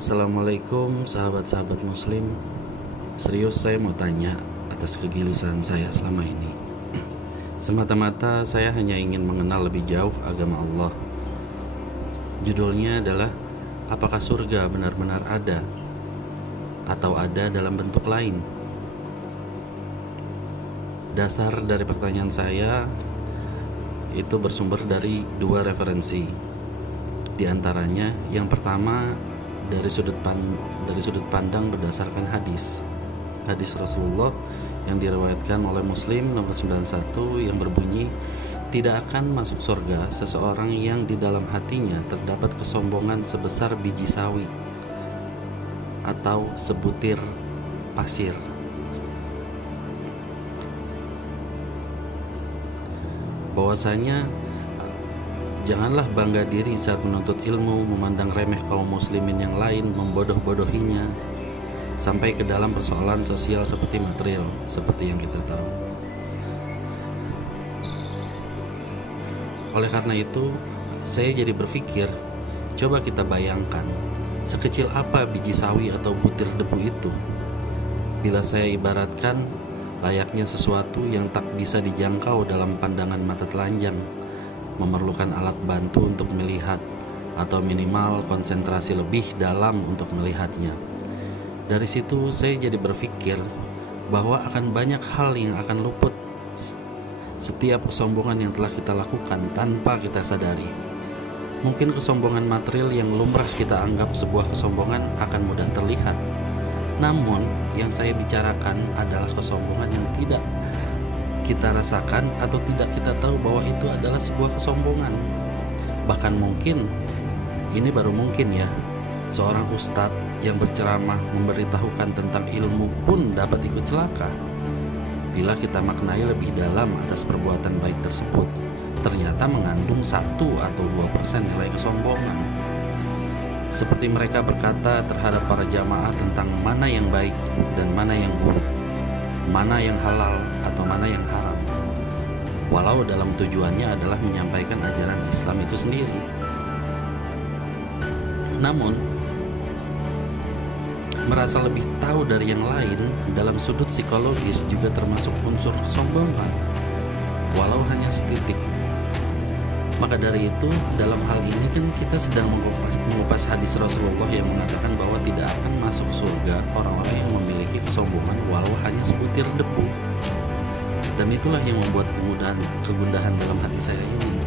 Assalamualaikum sahabat-sahabat muslim. Serius saya mau tanya atas kegelisahan saya selama ini. Semata-mata saya hanya ingin mengenal lebih jauh agama Allah. Judulnya adalah, apakah surga benar-benar ada atau ada dalam bentuk lain? Dasar dari pertanyaan saya itu bersumber dari dua referensi. Di antaranya yang pertama dari sudut pandang berdasarkan hadis Rasulullah yang diriwayatkan oleh Muslim nomor 91 yang berbunyi, tidak akan masuk surga seseorang yang di dalam hatinya terdapat kesombongan sebesar biji sawi atau sebutir pasir. Bahwasanya janganlah bangga diri saat menuntut ilmu, memandang remeh kaum muslimin yang lain, membodoh-bodohinya, sampai ke dalam persoalan sosial seperti material, seperti yang kita tahu. Oleh karena itu, saya jadi berpikir, coba kita bayangkan, sekecil apa biji sawi atau butir debu itu? Bila saya ibaratkan layaknya sesuatu yang tak bisa dijangkau dalam pandangan mata telanjang, memerlukan alat bantu untuk melihat atau minimal konsentrasi lebih dalam untuk melihatnya. Dari situ saya jadi berpikir bahwa akan banyak hal yang akan luput setiap kesombongan yang telah kita lakukan tanpa kita sadari. Mungkin kesombongan material yang lumrah kita anggap sebuah kesombongan akan mudah terlihat. Namun yang saya bicarakan adalah kesombongan yang tidak kita rasakan atau tidak kita tahu bahwa itu adalah sebuah kesombongan. Bahkan mungkin, ini baru mungkin ya, seorang ustadz yang berceramah memberitahukan tentang ilmu pun dapat ikut celaka. Bila kita maknai lebih dalam atas perbuatan baik tersebut, ternyata mengandung 1 atau 2% nilai kesombongan. Seperti mereka berkata terhadap para jamaah tentang mana yang baik dan mana yang buruk, mana yang halal atau mana yang haram, walau dalam tujuannya adalah menyampaikan ajaran Islam itu sendiri. Namun merasa lebih tahu dari yang lain dalam sudut psikologis juga termasuk unsur kesombongan, walau hanya setitik. Maka dari itu, dalam hal ini kan kita sedang mengupas hadis Rasulullah yang mengatakan bahwa tidak akan masuk surga orang-orang yang memiliki kesombongan walau hanya sebutir debu. Dan itulah yang membuat kegundahan dalam hati saya ini.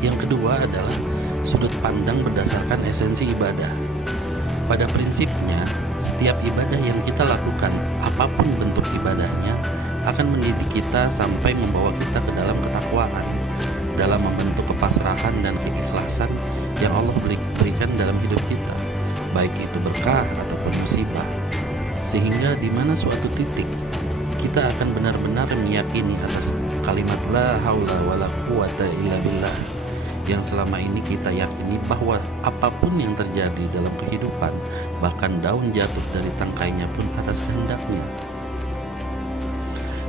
Yang kedua adalah sudut pandang berdasarkan esensi ibadah. Pada prinsipnya, setiap ibadah yang kita lakukan, apapun bentuk ibadahnya, akan mendidik kita sampai membawa kita ke dalam ketakwaan, dalam membentuk kepasrahan dan keikhlasan yang Allah berikan dalam hidup kita, baik itu berkah ataupun musibah. Sehingga di mana suatu titik kita akan benar-benar meyakini atas kalimat la haula wala quwata illa billah yang selama ini kita yakini bahwa apapun yang terjadi dalam kehidupan, bahkan daun jatuh dari tangkainya pun atas kehendaknya.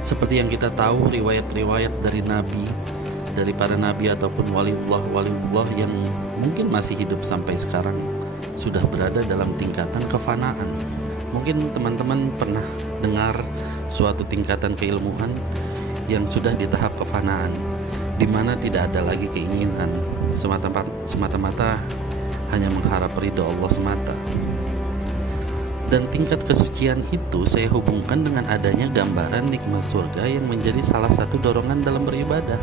Seperti yang kita tahu riwayat-riwayat dari para nabi ataupun waliullah yang mungkin masih hidup sampai sekarang sudah berada dalam tingkatan kefanaan. Mungkin teman-teman pernah dengar suatu tingkatan keilmuan yang sudah di tahap kefanaan, di mana tidak ada lagi keinginan, semata-mata hanya mengharap ridho Allah semata. Dan tingkat kesucian itu saya hubungkan dengan adanya gambaran nikmat surga yang menjadi salah satu dorongan dalam beribadah.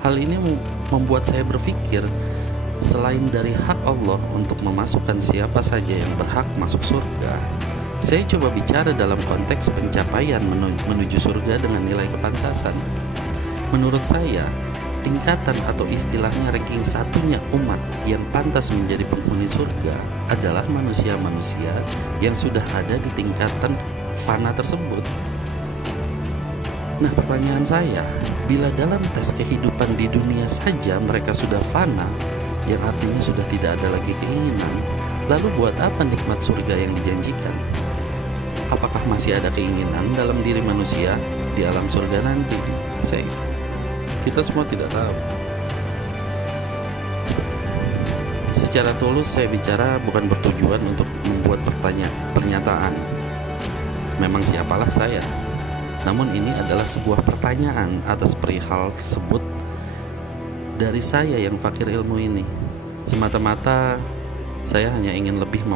Hal ini membuat saya berpikir, selain dari hak Allah untuk memasukkan siapa saja yang berhak masuk surga, saya coba bicara dalam konteks pencapaian menuju surga dengan nilai kepantasan. Menurut saya, tingkatan atau istilahnya ranking satunya umat yang pantas menjadi penghuni surga adalah manusia-manusia yang sudah ada di tingkatan fana tersebut. Nah, pertanyaan saya, bila dalam tes kehidupan di dunia saja mereka sudah fana, yang artinya sudah tidak ada lagi keinginan, lalu buat apa nikmat surga yang dijanjikan? Apakah masih ada keinginan dalam diri manusia di alam surga nanti? Kita semua tidak tahu. Secara tulus saya bicara bukan bertujuan untuk membuat pernyataan. Memang siapalah saya? Namun ini adalah sebuah pertanyaan atas perihal tersebut dari saya yang fakir ilmu ini. Semata-mata saya hanya ingin lebih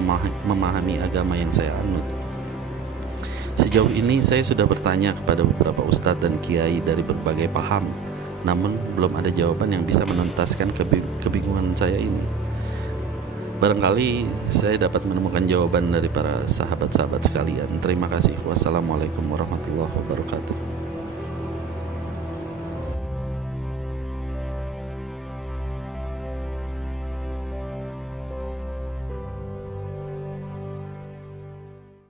memahami agama yang saya anut. Sejauh ini saya sudah bertanya kepada beberapa ustadz dan kiai dari berbagai paham, namun belum ada jawaban yang bisa menuntaskan kebingungan saya ini. Barangkali saya dapat menemukan jawaban dari para sahabat-sahabat sekalian. Terima kasih. Wassalamualaikum warahmatullahi wabarakatuh.